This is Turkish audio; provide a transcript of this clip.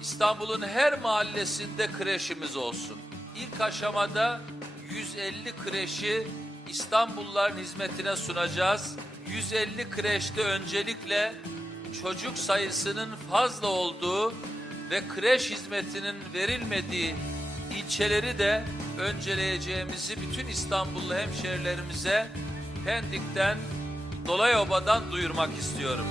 İstanbul'un her mahallesinde kreşimiz olsun. İlk aşamada 150 kreşi İstanbulluların hizmetine sunacağız. 150 kreşte öncelikle çocuk sayısının fazla olduğu ve kreş hizmetinin verilmediği ilçeleri de önceleyeceğimizi bütün İstanbullu hemşehrilerimize Pendik'ten Dolayoba'dan duyurmak istiyorum.